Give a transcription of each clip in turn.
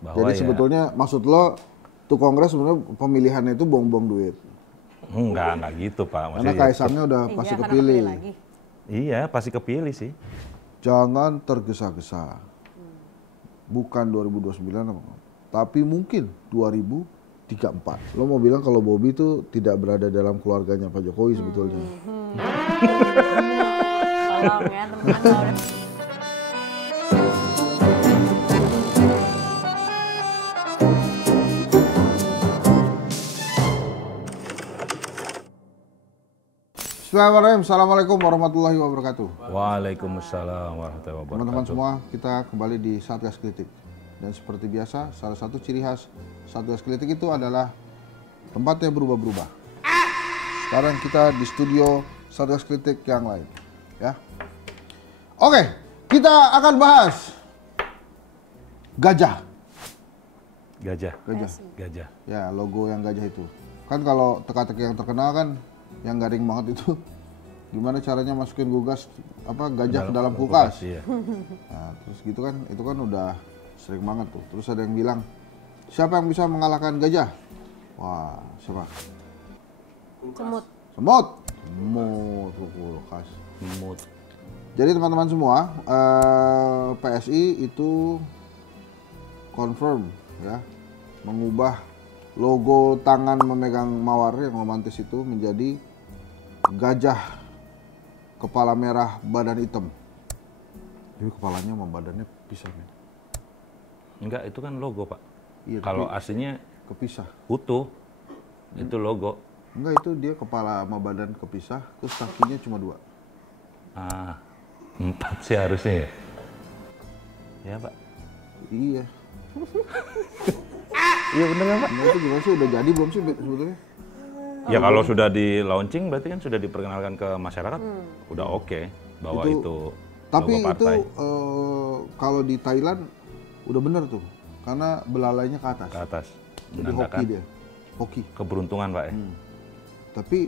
Bahwa Jadi sebetulnya maksud lo tuh kongres sebenarnya pemilihannya itu buang-buang duit. enggak gitu Pak. Karena Maksudnya Kaisangnya udah pasti karena kepilih. lagi. iya pasti kepilih sih. Jangan tergesa-gesa. Bukan 2029 apa, tapi mungkin 2034. Lo mau bilang kalau Bobby itu tidak berada dalam keluarganya Pak Jokowi sebetulnya. Tolong ya teman-teman kalau udah Bismillahirrahmanirrahim. Assalamualaikum warahmatullahi wabarakatuh. Waalaikumsalam warahmatullahi wabarakatuh. Teman-teman semua, kita kembali di Satgas Kritik. Dan seperti biasa, salah satu ciri khas Satgas Kritik itu adalah tempatnya berubah-berubah. Sekarang kita di studio Satgas Kritik yang lain, ya. Oke, kita akan bahas gajah. Gajah. Gajah. Ya, logo yang gajah itu. Kan kalau teka-teki yang terkenal kan yang garing banget itu gimana caranya masukin gajah ke dalam kulkas. Iya. Nah, terus gitu kan, itu kan udah sering banget tuh. Terus ada yang bilang, siapa yang bisa mengalahkan gajah? Wah, siapa? semut. Semut. Semut ke kulkas. Semut. Jadi teman-teman semua, PSI itu confirm ya, mengubah logo tangan memegang mawar yang romantis itu menjadi gajah kepala merah badan hitam. Jadi kepalanya sama badannya pisah men. Enggak, itu kan logo Pak. Iya, Kalau tapi aslinya kepisah. utuh, itu logo. Enggak, itu dia kepala sama badan kepisah, terus kakinya cuma 2. Ah, 4 sih harusnya ya. Ya Pak. Iya. Iya bener kan Pak? Nah, itu gimana sih? Udah jadi belum sih sebetulnya? Ya kalau sudah di launching berarti kan sudah diperkenalkan ke masyarakat, udah oke bahwa itu Tapi logo itu partai. kalau di Thailand udah bener tuh, karena belalainya ke atas. Ke atas. Jadi Menandakan hoki dia, hoki. keberuntungan Pak ya. Tapi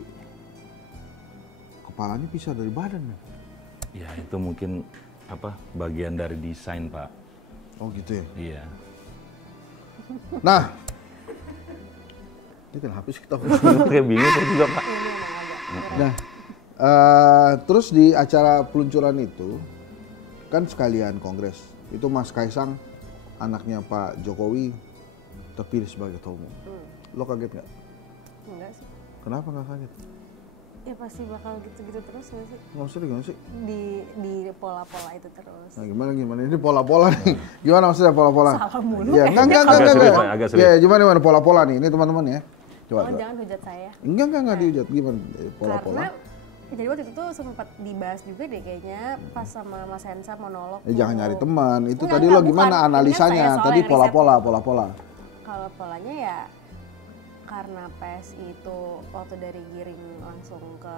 kepalanya pisah dari badan men. Ya itu mungkin bagian dari desain Pak. Oh gitu ya. Iya. Nah, ini kan habis kita. Kayak bingung saya juga Pak. Ini emang agak. Nah, terus di acara peluncuran itu kan sekalian kongres. Itu Mas Kaisang, anaknya Pak Jokowi, terpilih sebagai ketua umum. Lo kaget nggak? Enggak sih. Kenapa nggak kaget? Ya pasti bakal gitu-gitu terus nggak sih? Maksudnya gimana sih? Di pola-pola itu terus. Nah, gimana? Ini pola-pola nih. Gimana maksudnya pola-pola? Salah mulu. Ya, enggak. Agak serius. Ya, gimana pola-pola nih? Ini teman-teman ya. Coba. Oh, jangan hujat saya. Enggak dihujat. Gimana pola-pola? Karena jadi waktu itu tuh sempat dibahas juga deh kayaknya pas sama Mas Hensa monolog. Jangan nyari teman. Itu Enggak, tadi lo bukan. gimana Ini kan analisanya? saya soal Tadi yang riset. pola-pola. Kalau polanya ya karena PSI itu waktu dari Giring langsung ke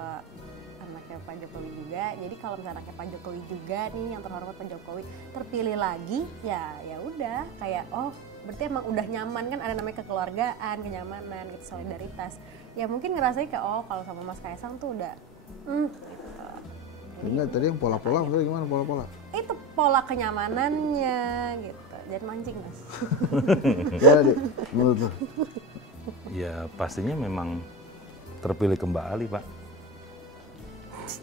anaknya Pak Jokowi juga. Jadi kalau misalnya anaknya Pak Jokowi juga nih yang terhormat Pak Jokowi terpilih lagi, ya udah kayak berarti emang udah nyaman kan, ada namanya kekeluargaan, kenyamanan, gitu, solidaritas. Ya mungkin ngerasain kayak kalau sama Mas Kaisang tuh udah gitu. Enggak, tadi yang pola-pola maksudnya gimana pola-pola? Itu pola kenyamanannya gitu. Jangan mancing Mas. Ya, Dik. Menurut lo? Ya pastinya memang terpilih kembali Pak.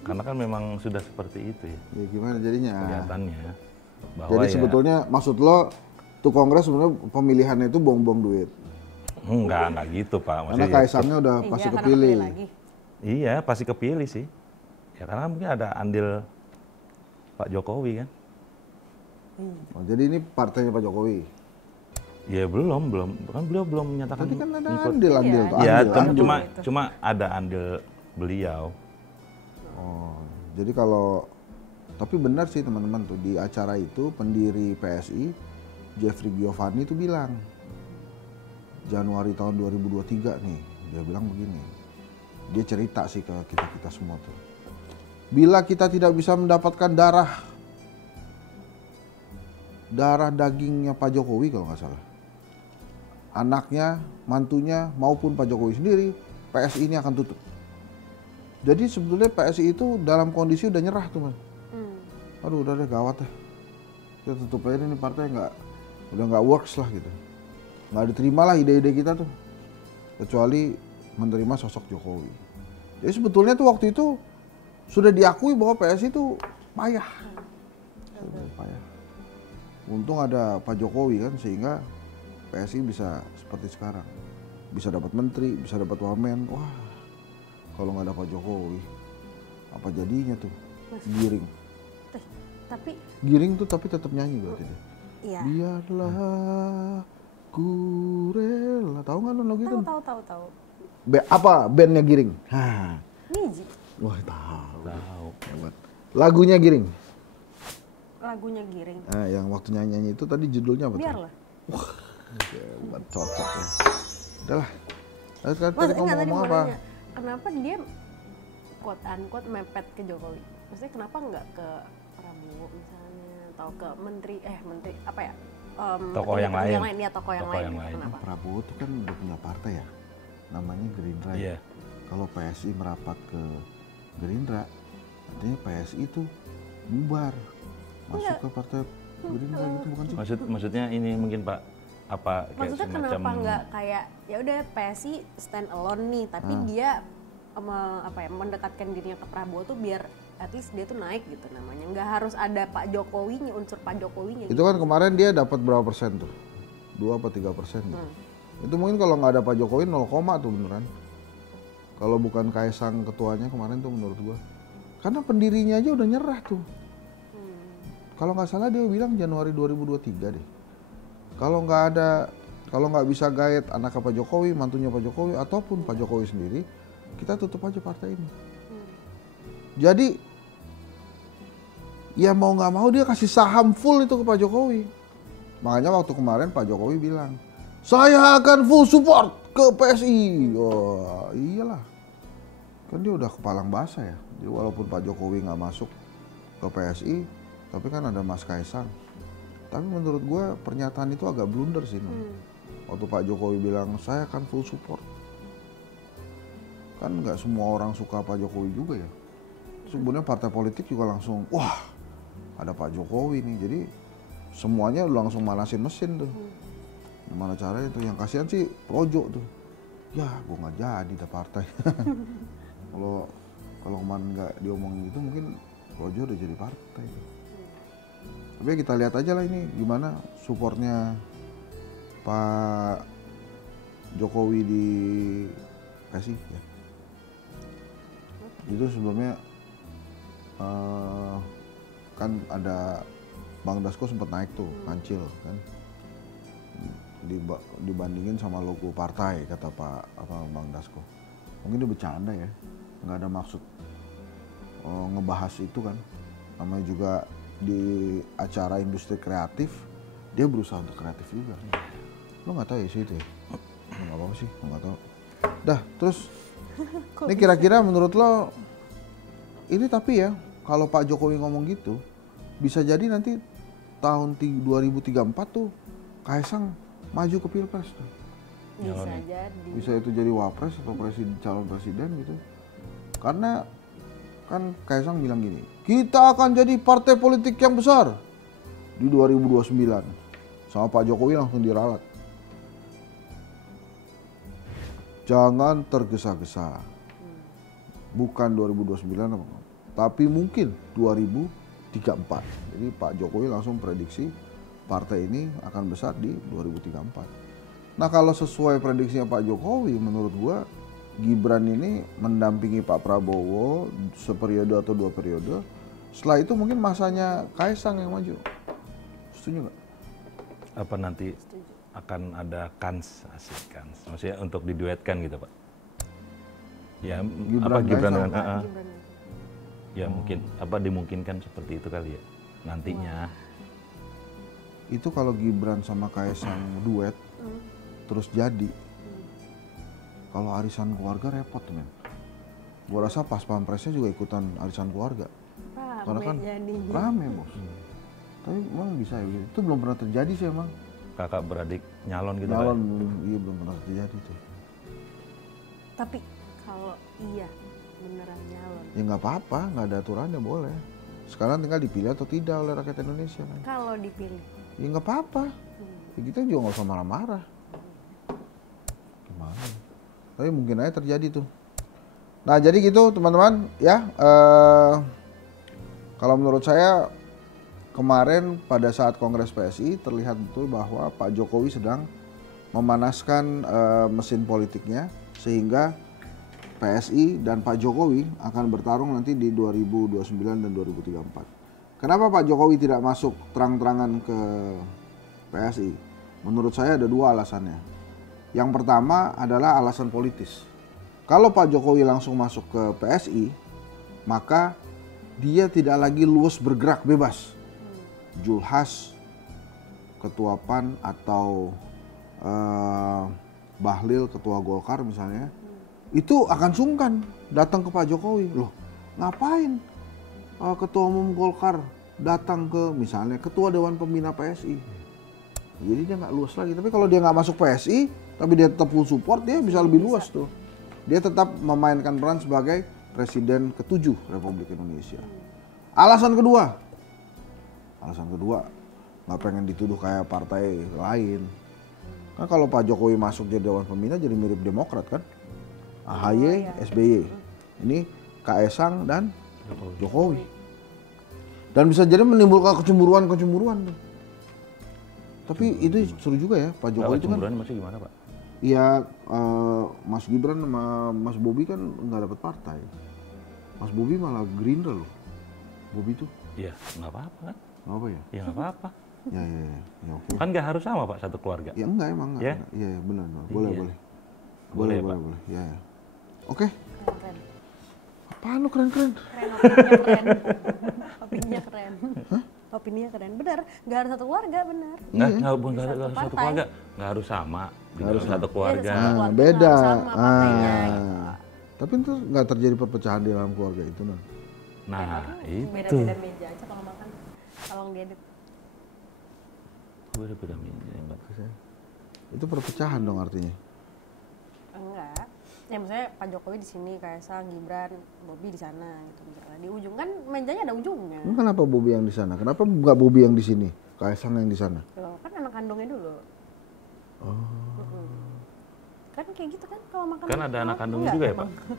Karena kan memang sudah seperti itu ya Ya gimana jadinya? kelihatannya. Bahwa Jadi ya, sebetulnya maksud lo tuh kongres sebenarnya pemilihannya itu buang-buang duit. enggak gitu Pak. Karena Maksudnya Kaisangnya udah pasti Karena kepilih. lagi. iya pasti kepilih sih. Ya karena mungkin ada andil Pak Jokowi kan. Oh, jadi ini partainya Pak Jokowi. Ya belum kan beliau belum menyatakan Tadi kan ada ikut. andil tuh. Ya andil. cuma ada andil beliau. Oh, jadi tapi benar sih teman-teman tuh di acara itu pendiri PSI Jeffrey Giovanni itu bilang Januari tahun 2023 nih, dia bilang begini. Dia cerita sih ke kita semua tuh. Bila kita tidak bisa mendapatkan darah dagingnya Pak Jokowi kalau nggak salah, anaknya, mantunya maupun Pak Jokowi sendiri, PSI ini akan tutup. Jadi sebetulnya PSI itu dalam kondisi udah nyerah tuh man. Aduh udah deh gawat deh. Kita tutup aja nih partai Udah nggak works lah gitu. Nggak diterima lah ide-ide kita tuh. Kecuali menerima sosok Jokowi. Jadi sebetulnya tuh waktu itu sudah diakui bahwa PSI itu payah. Sudah payah. Untung ada Pak Jokowi kan sehingga PSI bisa seperti sekarang. Bisa dapat menteri, bisa dapat wamen. Wah, kalau nggak ada Pak Jokowi, apa jadinya tuh? Giring. Tapi Giring tuh tapi tetap nyanyi berarti dia. iya. Biarlah ku rela. Tahu nggak lo lagu itu? Tahu. Apa bandnya Giring? Hah. Niji. Wah, tahu. Tahu. Hebat. Lagunya Giring. Lagunya Giring. Nah, yang waktu nyanyi itu tadi judulnya apa? tuh? Biarlah. Hebat, cocok ya. Udahlah. Tadi Mas, tadi enggak tadi ngomong mau apa? nanya, kenapa dia quote unquote mepet ke Jokowi? Maksudnya kenapa nggak ke Prabowo misalnya atau ke menteri apa ya? Tokoh yang lain. Ya, tokoh yang Tokoh lain. yang lain. Kenapa? Prabowo tuh kan udah punya partai ya. Namanya Gerindra. Iya. Kalau PSI merapat ke Gerindra, artinya PSI itu bubar. Masuk ke partai Gerindra gitu bukan sih? Maksudnya ini mungkin Pak, apa kayak Maksudnya semacam kenapa nggak kayak ya udah PSI stand alone nih, tapi dia mendekatkan dirinya ke Prabowo tuh biar at least dia tuh naik gitu namanya. Nggak harus ada Pak Jokowinya, unsur Pak Jokowinya. Itu kan kemarin dia dapat berapa persen tuh? 2 apa 3% gitu. Itu mungkin kalau nggak ada Pak Jokowi 0, tuh beneran. Kalau bukan Kaisang ketuanya kemarin tuh menurut gua. Karena pendirinya aja udah nyerah tuh. Kalau nggak salah dia bilang Januari 2023 deh. Kalau nggak bisa gaet anak Pak Jokowi, mantunya Pak Jokowi, ataupun Pak Jokowi sendiri, kita tutup aja partai ini. Jadi, ya mau nggak mau dia kasih saham full itu ke Pak Jokowi. Makanya waktu kemarin Pak Jokowi bilang, saya akan full support ke PSI. Oh, iyalah. Kan dia udah kepalang basah ya. Jadi walaupun Pak Jokowi nggak masuk ke PSI, tapi kan ada Mas Kaisang. Tapi menurut gue pernyataan itu agak blunder sih. Waktu Pak Jokowi bilang, saya akan full support. Kan nggak semua orang suka Pak Jokowi juga ya. Sebenarnya partai politik juga langsung, wah ada Pak Jokowi nih. Jadi semuanya langsung manasin mesin tuh. Gimana caranya tuh? Yang kasihan sih Projo tuh. Ya gue nggak jadi ada partai. Kalau kemarin nggak diomongin gitu mungkin Projo udah jadi partai. Tapi kita lihat aja lah ini gimana supportnya Pak Jokowi di PSI ya. Itu sebelumnya kan ada Bang Dasko sempat naik tuh, kancil kan. Dibandingin sama logo partai kata Bang Dasko. Mungkin dia bercanda ya, nggak ada maksud ngebahas itu kan. Namanya juga di acara industri kreatif, dia berusaha untuk kreatif juga. Lo nggak tahu ya sih itu ya? Nggak apa-apa sih, nggak tahu. Dah, terus ini kira-kira menurut lo ini tapi ya kalau Pak Jokowi ngomong gitu bisa jadi nanti tahun 2034 tuh Kaisang maju ke Pilpres tuh. Bisa jadi. Bisa itu jadi wapres atau calon presiden gitu. Karena kan Kaisang bilang gini, kita akan jadi partai politik yang besar di 2029. Sama Pak Jokowi langsung diralat. Jangan tergesa-gesa. Bukan 2029 tapi mungkin 2034. Jadi Pak Jokowi langsung prediksi partai ini akan besar di 2034. Nah kalau sesuai prediksinya Pak Jokowi menurut gua Gibran ini mendampingi Pak Prabowo seperiode atau 2 periode. Setelah itu mungkin masanya Kaisang yang maju. Setuju nggak? apa nanti akan ada kans, asik kans, maksudnya untuk diduetkan gitu Pak? Ya Gibran dengan ya mungkin apa dimungkinkan seperti itu kali ya nantinya. Itu kalau Gibran sama Kaisang duet terus jadi, kalau arisan keluarga repot men. Gua rasa pas pampresnya juga ikutan arisan keluarga. Karena kan rame bos. Tapi emang bisa ya gitu. Itu belum pernah terjadi sih emang. Kakak beradik nyalon gitu Nyalon, Pak? iya belum pernah terjadi tuh. Tapi kalau iya beneran nyalon. Ya nggak apa-apa, nggak ada aturannya boleh. Sekarang tinggal dipilih atau tidak oleh rakyat Indonesia kan. Kalau dipilih. Ya nggak apa-apa. Ya kita juga nggak usah marah-marah. Gimana? Tapi mungkin aja terjadi tuh. Nah jadi gitu teman-teman ya. Kalau menurut saya kemarin pada saat Kongres PSI terlihat betul bahwa Pak Jokowi sedang memanaskan mesin politiknya sehingga PSI dan Pak Jokowi akan bertarung nanti di 2029 dan 2034. Kenapa Pak Jokowi tidak masuk terang-terangan ke PSI? Menurut saya ada dua alasannya. Yang pertama adalah alasan politis. Kalau Pak Jokowi langsung masuk ke PSI, maka dia tidak lagi luas bergerak bebas. Julhas, Ketua PAN atau Bahlil, Ketua Golkar misalnya, itu akan sungkan datang ke Pak Jokowi. Loh, ngapain Ketua Umum Golkar datang ke misalnya Ketua Dewan Pembina PSI? Jadi dia nggak luas lagi. Tapi kalau dia nggak masuk PSI, tapi dia tetap full support, dia bisa lebih luas tuh. Dia tetap memainkan peran sebagai Presiden ke-7 Republik Indonesia. Alasan kedua, nggak pengen dituduh kayak partai lain. Kan kalau Pak Jokowi masuk jadi Dewan Pembina jadi mirip Demokrat kan? AHY, SBY. Ini Kaesang dan Jokowi. Dan bisa jadi menimbulkan kecemburuan tuh. Tapi itu seru juga ya Pak Jokowi itu kan. Kecemburuan maksudnya gimana Pak? Iya, Mas Gibran sama Mas Bobi kan nggak dapat partai. Mas Bobi malah Gerindra loh. Bobi tuh. Iya, nggak apa-apa kan? Nggak apa ya? Ya nggak apa-apa. Ya, oke. Kan nggak harus sama Pak satu keluarga. Ya enggak emang enggak. Ya? Iya, benar. Boleh. Boleh, Pak. Boleh. Ya. Oke. Keren. Apaan lu keren-keren? Opininya keren. Opininya keren. Benar, nggak harus satu keluarga, benar. Nggak harus satu partai. keluarga. Nggak harus sama. Nggak harus satu Iya, keluarga. satu keluarga Beda. nggak sama partainya, gitu. Tapi itu nggak terjadi perpecahan di dalam keluarga itu, non? Nah, itu. Beda-beda meja aja kalau makan. Tolong diedit. Beda-beda meja. Itu perpecahan dong artinya. Enggak. Ya maksudnya Pak Jokowi di sini, Kaesang, Gibran, Bobi di sana gitu misalnya. Di ujung kan mejanya ada ujungnya. Kenapa Bobi yang di sana? Kenapa nggak Bobi yang di sini? Kaesang yang di sana? Loh, kan anak kandungnya dulu. Kan kayak gitu kan kalau makan. Kan ada anak kandungnya enggak, juga ya emang. Pak?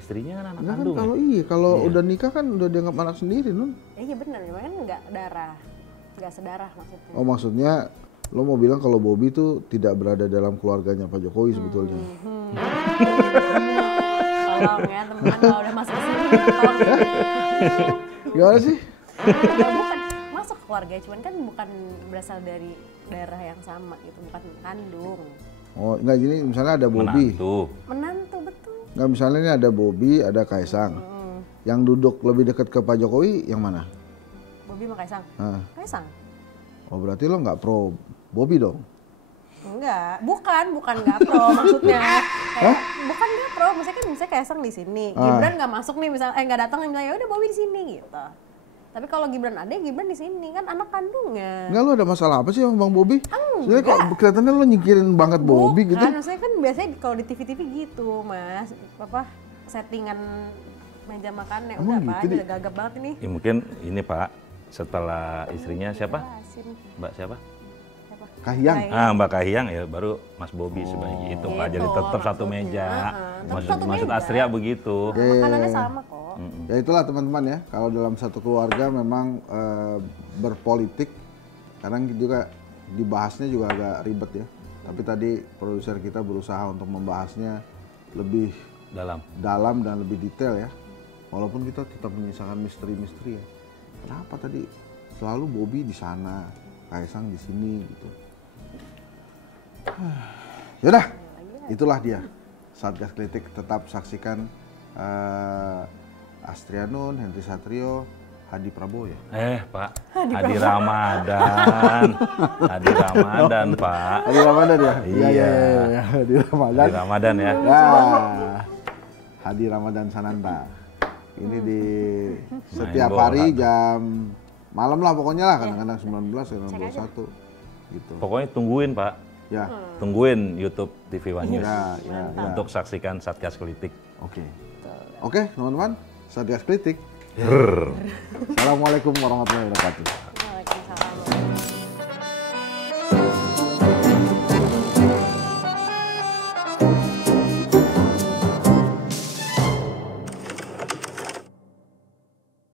Istrinya kan anak Enggak kan kandung. kalau udah nikah kan udah dianggap anak sendiri, non? Iya benar, cuma kan enggak darah. Enggak sedarah maksudnya. Oh maksudnya lo mau bilang kalau Bobi tuh tidak berada dalam keluarganya Pak Jokowi sebetulnya? Tolong ya teman kalau udah masuk sini tolong. Gimana sih? Ya, bukan masuk keluarga, cuman kan bukan berasal dari darah yang sama gitu, bukan kandung. Oh enggak, gini misalnya ada Bobi. Menantu betul. Enggak, misalnya ini ada Bobi, ada Kaesang. Yang duduk lebih dekat ke Pak Jokowi yang mana? Bobi sama Kaesang. Kaesang. Oh berarti lo nggak pro Bobi dong? Enggak, bukan nggak pro maksudnya. Kayak, bukan nggak pro, maksudnya kan misalnya Kaesang di sini, Gibran nggak masuk nih misalnya, nggak datang nih misalnya, ya udah Bobi di sini gitu. Tapi kalau Gibran ada, Gibran di sini kan anak kandungnya. Enggak, lo ada masalah apa sih sama Bang Bobi? Sebenarnya kok kelihatannya lo nyingkirin banget Bobi gitu. Bukan, maksudnya kan biasanya kalau di TV-TV gitu, Mas. Apa settingan meja makannya udah gitu apa aja udah gagap banget ini. Ya, mungkin ini Pak, setelah istrinya siapa? Jelasin. Mbak siapa? Kahiyang. Mbak Kahiyang ya, baru Mas Bobi sebagai itu Pak. Jadi tetap satu meja. Maksud Astria begitu. Makanannya sama kok. Ya itulah teman-teman ya, kalau dalam satu keluarga memang berpolitik, kadang juga dibahasnya juga agak ribet ya. Tapi tadi produser kita berusaha untuk membahasnya lebih dalam dan lebih detail ya. Walaupun kita tetap menyisakan misteri-misteri ya. Kenapa tadi selalu Bobi di sana, Kaesang di sini gitu. Yaudah, itulah dia Satgas Kritik. Tetap saksikan Astria Nun, Henry Satrio, Hadi Prabowo ya? Pak, Hadi Ramadan. Hadi Ramadan Pak. Hadi Ramadan ya? Iya. Hadi Ramadan. Hadi Ramadan ya. Hadi Ramadan Sananta. Ini di setiap hari jam malam lah pokoknya lah, kadang-kadang 19, kadang-kadang 21 gitu. Pokoknya tungguin Pak. Ya. Tungguin YouTube TV One News Ya. untuk saksikan Satgas Kritik. Oke, teman-teman, Satgas Kritik. Assalamualaikum warahmatullahi wabarakatuh. Waalaikumsalam.